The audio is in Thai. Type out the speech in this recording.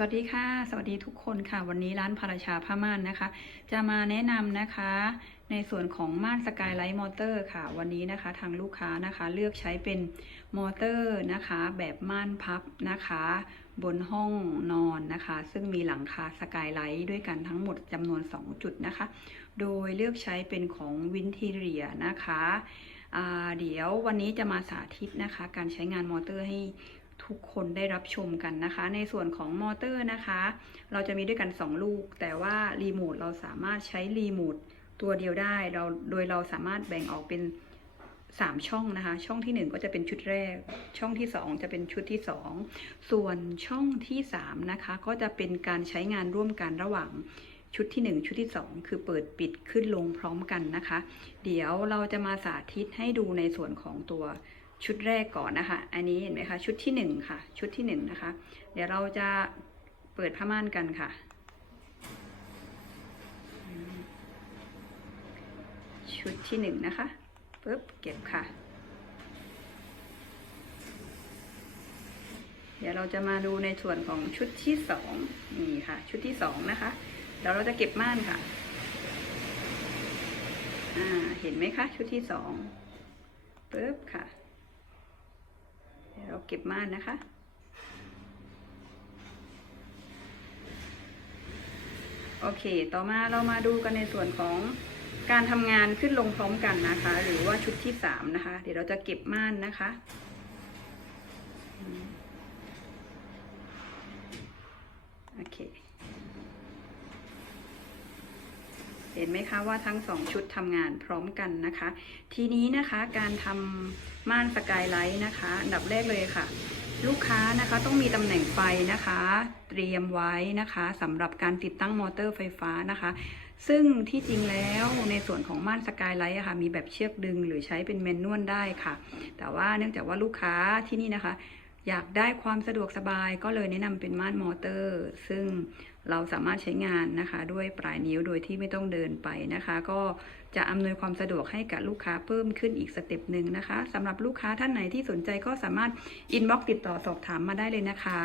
สวัสดีค่ะ สวัสดีทุกคนค่ะ วันนี้ร้านพาราชาผ้าม่านนะคะ จะมาแนะนำนะคะ ในส่วนของม่านสกายไลท์มอเตอร์ค่ะ วันนี้นะคะทางลูกค้านะคะ เลือกใช้เป็นมอเตอร์นะคะ แบบม่านพับนะคะ บนห้องนอนนะคะ ซึ่งมีหลังคาสกายไลท์ด้วยกันทั้งหมดจำนวน 2 จุดนะคะ โดยเลือกใช้เป็นของวินทีเรียนะคะเดี๋ยววันนี้จะมาสาธิตนะคะ การใช้งานมอเตอร์ให้ ทุกคนได้รับชมกันนะคะ ในส่วนของมอเตอร์นะคะ เราจะมีด้วยกัน 2 ลูก แต่ว่ารีโมทเราสามารถใช้รีโมทตัวเดียวได้เราโดยเราสามารถแบ่งออกเป็น 3 ช่องนะคะ ช่องทีหนึ่1 ก็จะเป็นชุดแรก ช่องที่ 2 จะเป็นชุดที่ 2 ส่วนช่องที่3นะคะก็จะเป็นการใช้งานร่วมกันระหว่างชุดที่ 1 ชุดที่ 2 คือเปิดปิดขึ้นลงพร้อมกันนะคะ เดี๋ยวเราจะมาสาธิตให้ดูในส่วนของตัว ชุดแรกก่อนนะคะ อันนี้เห็นไหมคะ ชุดที่ 1 ค่ะ ชุดที่ 1 นะคะ เดี๋ยวเราจะเปิดผ้าม่านกันค่ะ ชุดที่หนึ่งนะคะปุ๊บเก็บค่ะ เดี๋ยวเราจะมาดูในส่วนของชุดที่สองนี่ค่ะ ชุดที่สองนะคะ เดี๋ยวเราจะเก็บม่านค่ะ อ่า เห็นไหมคะ ชุดที่สองปุ๊บค่ะ เก็บม่านนะคะ โอเค ต่อมาเรามาดูกันในส่วนของการทำงานขึ้นลงพร้อมกันนะคะ หรือว่าชุดที่สามนะคะ เดี๋ยวเราจะเก็บม่านนะคะ โอเค เห็นไหมคะว่าทั้งสองชุดทำงานพร้อมกันนะคะ ทีนี้นะคะการทำม่านสกายไลท์นะคะอันดับแรกเลยค่ะ ลูกค้านะคะต้องมีตำแหน่งไฟนะคะ เตรียมไว้นะคะสำหรับการติดตั้งมอเตอร์ไฟฟ้านะคะ ซึ่งที่จริงแล้วในส่วนของม่านสกายไลท์ค่ะมีแบบเชือกดึงหรือใช้เป็นแมนนวลได้ค่ะ แต่ว่าเนื่องจากว่าลูกค้าที่นี่นะคะ อยากได้ความสะดวกสบายก็เลยแนะนำเป็นม่านมอเตอร์ ซึ่งเราสามารถใช้งานนะคะด้วยปลายนิ้วโดยที่ไม่ต้องเดินไปนะคะ ก็จะอำนวยความสะดวกให้กับลูกค้าเพิ่มขึ้นอีกสเต็ปหนึ่งนะคะสำหรับลูกค้าท่านไหนที่สนใจก็สามารถอินบ็อกติดต่อสอบถามมาได้เลยนะคะ